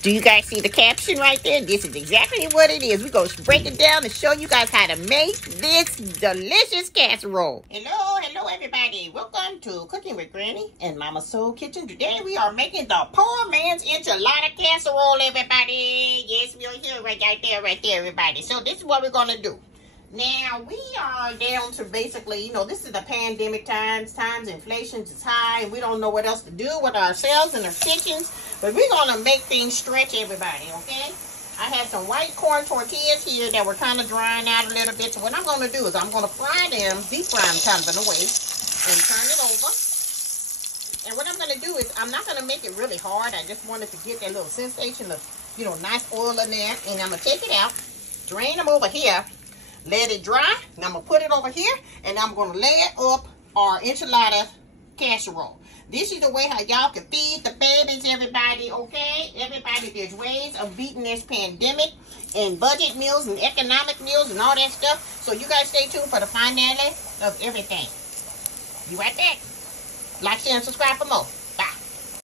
Do you guys see the caption right there? This is exactly what it is. We're going to break it down and show you guys how to make this delicious casserole. Hello everybody. Welcome to Cooking with Granny and Mama Soul Kitchen. Today we are making the Po Mans Enchilada Casserole, everybody. Yes, we are here right there, everybody. So this is what we're going to do. Now, we are down to basically, this is the pandemic times. Inflation is high, and we don't know what else to do with ourselves and our kitchens. But we're going to make things stretch, everybody, okay? I have some white corn tortillas here that were kind of drying out a little bit. So what I'm going to do is I'm going to fry them, deep fry them kind of in a way, and turn it over. And what I'm going to do is I'm not going to make it really hard. I just wanted to get that little sensation of, nice oil in there. And I'm going to take it out, drain them over here. Let it dry, and I'm going to put it over here, and I'm going to lay it up our enchilada casserole. This is the way how y'all can feed the babies, everybody, okay? Everybody, there's ways of beating this pandemic and budget meals and economic meals and all that stuff. So you guys stay tuned for the finale of everything. Be right back. Like, share, and subscribe for more.